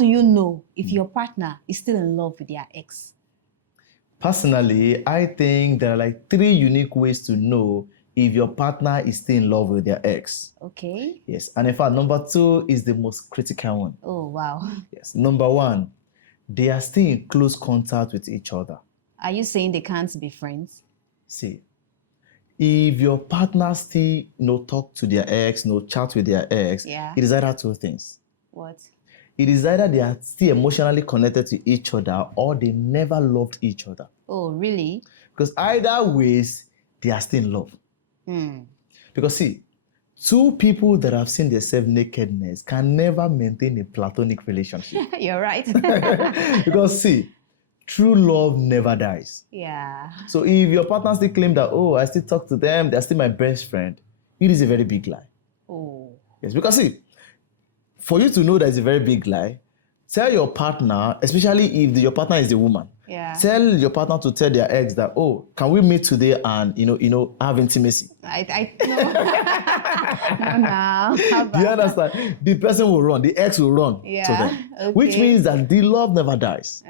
do you know if your partner is still in love with their ex? Personally, I think there are like 3 unique ways to know if your partner is still in love with their ex. Okay. Yes. And in fact, number 2 is the most critical one. Oh, wow. Yes. Number 1, they are still in close contact with each other. Are you saying they can't be friends? See, if your partner still talk to their ex, chat with their ex, Yeah. it is either 2 things. What? It is either they are still emotionally connected to each other or they never loved each other. Oh, really? Because either ways, they are still in love. Because see, 2 people that have seen themselves nakedness can never maintain a platonic relationship. You're right. Because see, true love never dies. Yeah. So if your partner still claim that, oh, I still talk to them, they're still my best friend, it is a very big lie. Oh. Yes, because see, for you to know that it's a very big lie, tell your partner, especially if your partner is a woman, Yeah. tell your partner to tell their ex that, oh, can we meet today and have intimacy? I no. No, how Do you about- understand? The person will run, the ex will run to them. Okay. Which means that the love never dies.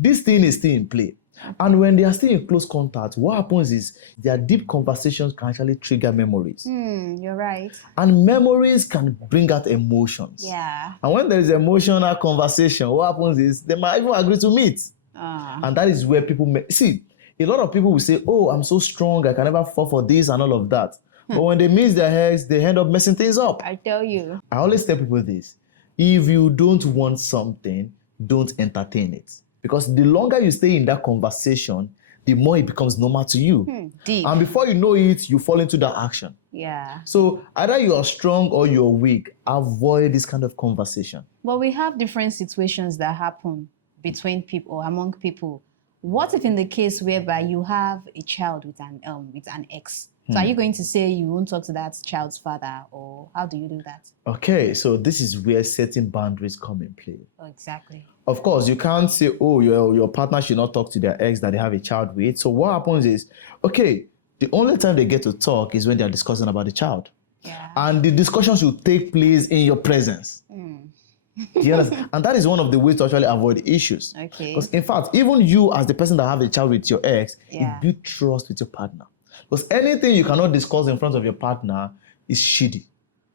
This thing is still in play. And when they are still in close contact, what happens is their deep conversations can actually trigger memories. You're right. And memories can bring out emotions. Yeah. And when there is emotional conversation, what happens is they might even agree to meet. And that is where people see, a lot of people will say, oh, I'm so strong, I can never fall for this and all of that. But when they miss their ex, they end up messing things up. I tell you. I always tell people this. If you don't want something, don't entertain it. Because the longer you stay in that conversation, the more it becomes normal to you. Deep. And before you know it, you fall into that action. Yeah. So either you are strong or you're weak. Avoid this kind of conversation. But we have different situations that happen between people or among people. What if in the case whereby you have a child with an ex? So are you going to say you won't talk to that child's father, or how do you do that? Okay, so this is where setting boundaries come in play. Oh, exactly. Of course, you can't say, oh, your partner should not talk to their ex that they have a child with. So what happens is, okay, the only time they get to talk is when they're discussing about the child. Yeah. And the discussion should take place in your presence. Do you understand? And that is one of the ways to actually avoid issues. Okay. Because in fact, even you as the person that have a child with your ex, Yeah. it builds trust with your partner. Because anything you cannot discuss in front of your partner is shitty.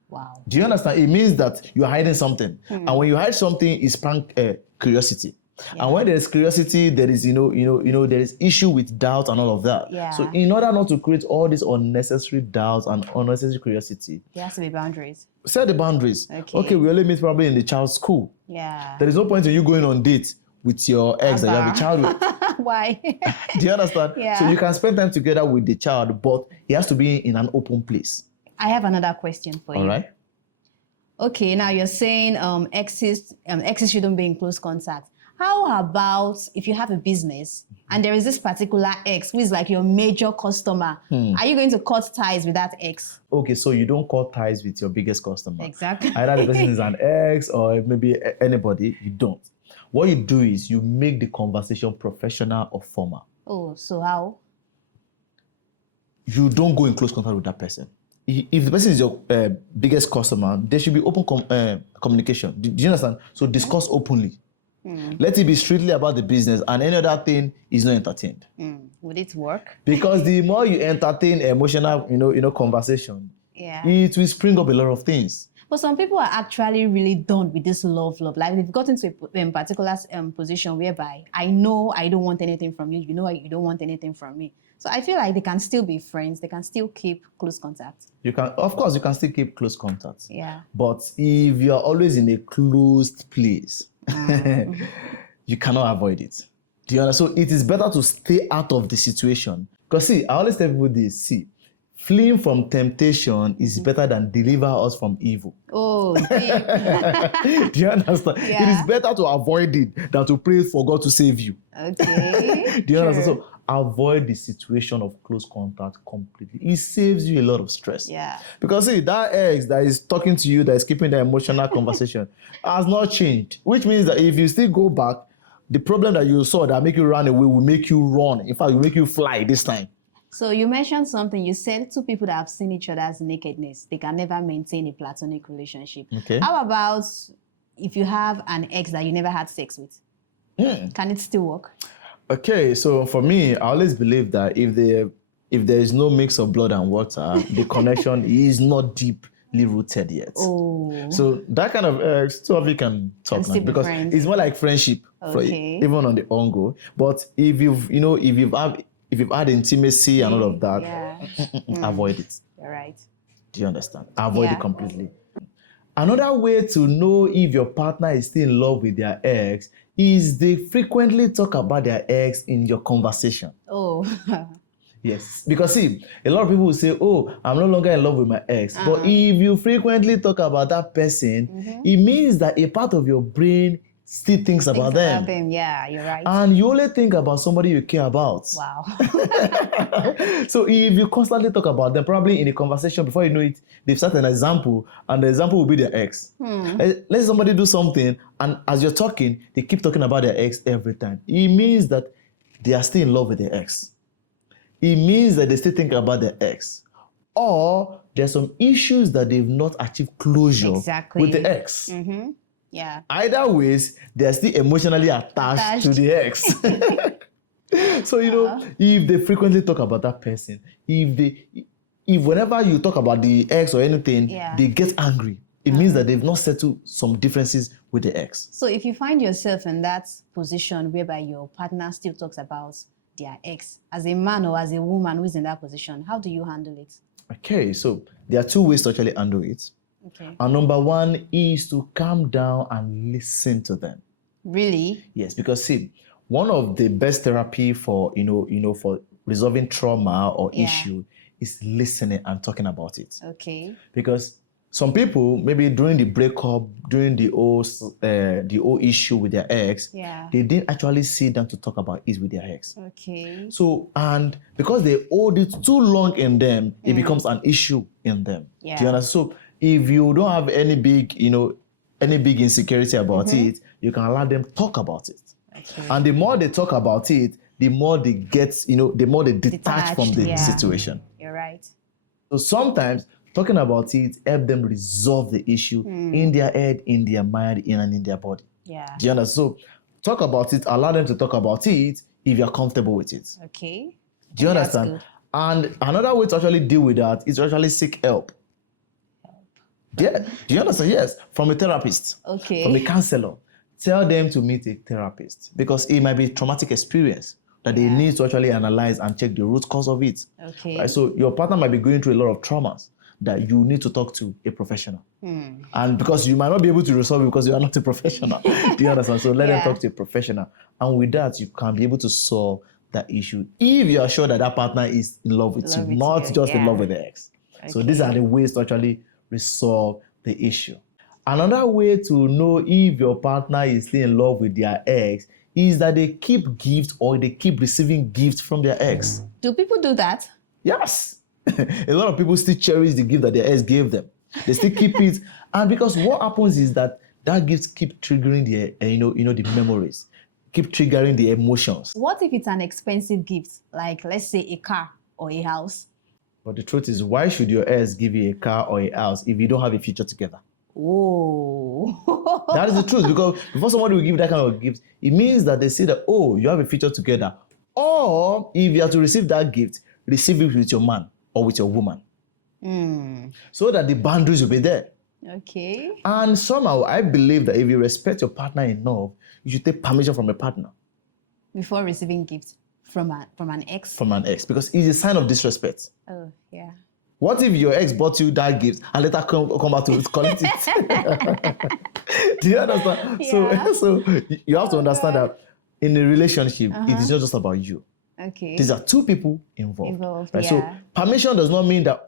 Wow. Do you understand? It means that you're hiding something. And when you hide something, it's curiosity. Yeah. And when there's curiosity, there is, there is issue with doubt and all of that. Yeah. So in order not to create all these unnecessary doubts and unnecessary curiosity, There has to be boundaries. set the boundaries. Okay. We only meet probably in the child's school. Yeah. There is no point in you going on dates with your ex that you have a child with. Why? Do you understand? Yeah. So you can spend time together with the child, but it has to be in an open place. I have another question for you. All right? Okay, now you're saying exes shouldn't be in close contact. How about if you have a business and there is this particular ex who is like your major customer? Are you going to cut ties with that ex? Okay, so you don't cut ties with your biggest customer. Exactly. Either the person is an ex or maybe anybody, you don't. What you do is you make the conversation professional or formal. Oh, so how? You don't go in close contact with that person. If the person is your biggest customer, there should be open communication. Do you understand? So discuss openly. Let it be strictly about the business, and any other thing is not entertained. Would it work? Because the more you entertain emotional, conversation, Yeah. it will spring up a lot of things. But some people are actually really done with this love. Like they've gotten to a particular position whereby I know I don't want anything from you. You know you don't want anything from me. So I feel like they can still be friends. They can still keep close contact. Of course, you can still keep close contact. Yeah. But if you are always in a closed place, you cannot avoid it. Do you understand? So it is better to stay out of the situation. Because see, I always tell people this, see, fleeing from temptation is better than deliver us from evil. Oh, deep. Do you understand? Yeah. It is better to avoid it than to pray for God to save you. Okay. Do you understand? So avoid the situation of close contact completely. It saves you a lot of stress. Yeah. Because see, that ex that is talking to you, that is keeping the emotional conversation, has not changed. Which means that if you still go back, the problem that you saw that make you run away will make you run. In fact, will make you fly this time. So you mentioned something. You said 2 people that have seen each other's nakedness, they can never maintain a platonic relationship. Okay. How about if you have an ex that you never had sex with? Can it still work? Okay, so for me, I always believe that if there is no mix of blood and water, the connection is not deeply rooted yet. Oh. So that kind of two of you can talk Can now still be because friends. it's more like friendship, Okay. even on the ongo. But if you've had intimacy and all of that, Yeah. avoid it. You're right. Do you understand? Avoid Yeah. it completely. Another way to know if your partner is still in love with their ex is they frequently talk about their ex in your conversation. Oh. Yes, because see, a lot of people will say, "Oh, I'm no longer in love with my ex." But if you frequently talk about that person, it means that a part of your brain still thinks about them. Yeah, you're right. And you only think about somebody you care about. Wow. So if you constantly talk about them, probably in a conversation, before you know it, they've set an example, and the example will be their ex. Let's say somebody do something, and as you're talking, they keep talking about their ex every time. It means that they are still in love with their ex. It means that they still think about their ex. Or there's some issues that they've not achieved closure with the ex. Yeah. Either ways, they are still emotionally attached to the ex. So, if they frequently talk about that person, if whenever you talk about the ex or anything, they get angry, it means that they've not settled some differences with the ex. So if you find yourself in that position whereby your partner still talks about their ex, as a man or as a woman who's in that position, how do you handle it? Okay, so there are two ways to actually handle it. Okay. And number one is to calm down and listen to them. Really? Yes, because see, one of the best therapy for for resolving trauma or issue is listening and talking about it. Okay. Because some people, maybe during the breakup, during the whole issue with their ex, they didn't actually sit down to talk about it with their ex. Okay. So, and because they hold it too long in them, it becomes an issue in them. Yeah. Do you understand? So, if you don't have any big insecurity about it, you can allow them talk about it. Okay. And the more they talk about it, the more they get, the more they detach from the situation. You're right. So sometimes talking about it help them resolve the issue in their head, in their mind, and in their body. Yeah. Do you understand? So talk about it, allow them to talk about it if you're comfortable with it. Okay. Do you understand? And another way to actually deal with that is to actually seek help. Yeah. Do you understand? Yes. From a therapist. Okay. From a counselor. Tell them to meet a therapist because it might be a traumatic experience that they need to actually analyze and check the root cause of it. Okay. Right? So your partner might be going through a lot of traumas that you need to talk to a professional. And because you might not be able to resolve it because you are not a professional. Do you understand? So let them talk to a professional. And with that, you can be able to solve that issue if you are sure that that partner is in love with you, not just in love with the ex. Okay. So these are the ways to actually resolve the issue. Another way to know if your partner is still in love with their ex is that they keep gifts or they keep receiving gifts from their ex. Do people do that? Yes. A lot of people still cherish the gift that their ex gave them. They still keep it. And because what happens is that gifts keep triggering the memories, keep triggering the emotions. What if it's an expensive gift, like let's say a car or a house? But the truth is, why should your ex give you a car or a house if you don't have a future together? Oh. That is the truth, because before somebody will give that kind of gift, it means that they say that, oh, you have a future together. Or if you are to receive that gift, receive it with your man or with your woman. So that the boundaries will be there. Okay. And somehow, I believe that if you respect your partner enough, you should take permission from a partner. Before receiving gifts from an ex? From an ex, because it's a sign of disrespect. Oh, yeah. What if your ex bought you that gift and later come back to collect it? Do you understand? Yeah. So you have to understand that in a relationship, it is not just about you. Okay. These are two people involved. Right? Yeah. So permission does not mean that,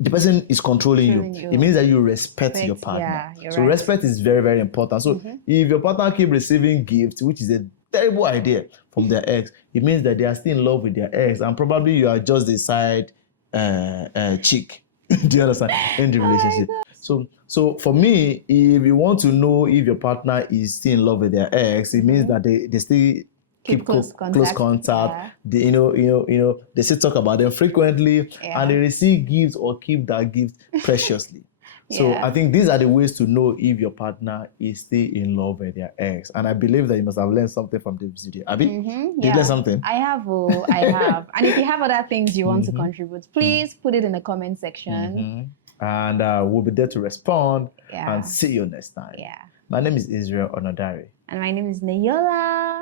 the person is controlling you. It means that you respect your partner. Yeah, so respect is very, very important. So if your partner keep receiving gifts, which is a terrible idea from their ex, it means that they are still in love with their ex, and probably you are just the side chick. Do you understand? In the relationship. So for me, if you want to know if your partner is still in love with their ex, it means that they still keep close contact. Yeah. They, they still talk about them frequently, and they receive gifts or keep that gift preciously. So Yeah. I think these are the ways to know if your partner is still in love with their ex. And I believe that you must have learned something from this video. Abi, did you learn something? I have. Oh, I have. And if you have other things you want to contribute, please put it in the comment section. And we'll be there to respond. Yeah. And see you next time. Yeah. My name is Israel Onodari. And my name is Nayola.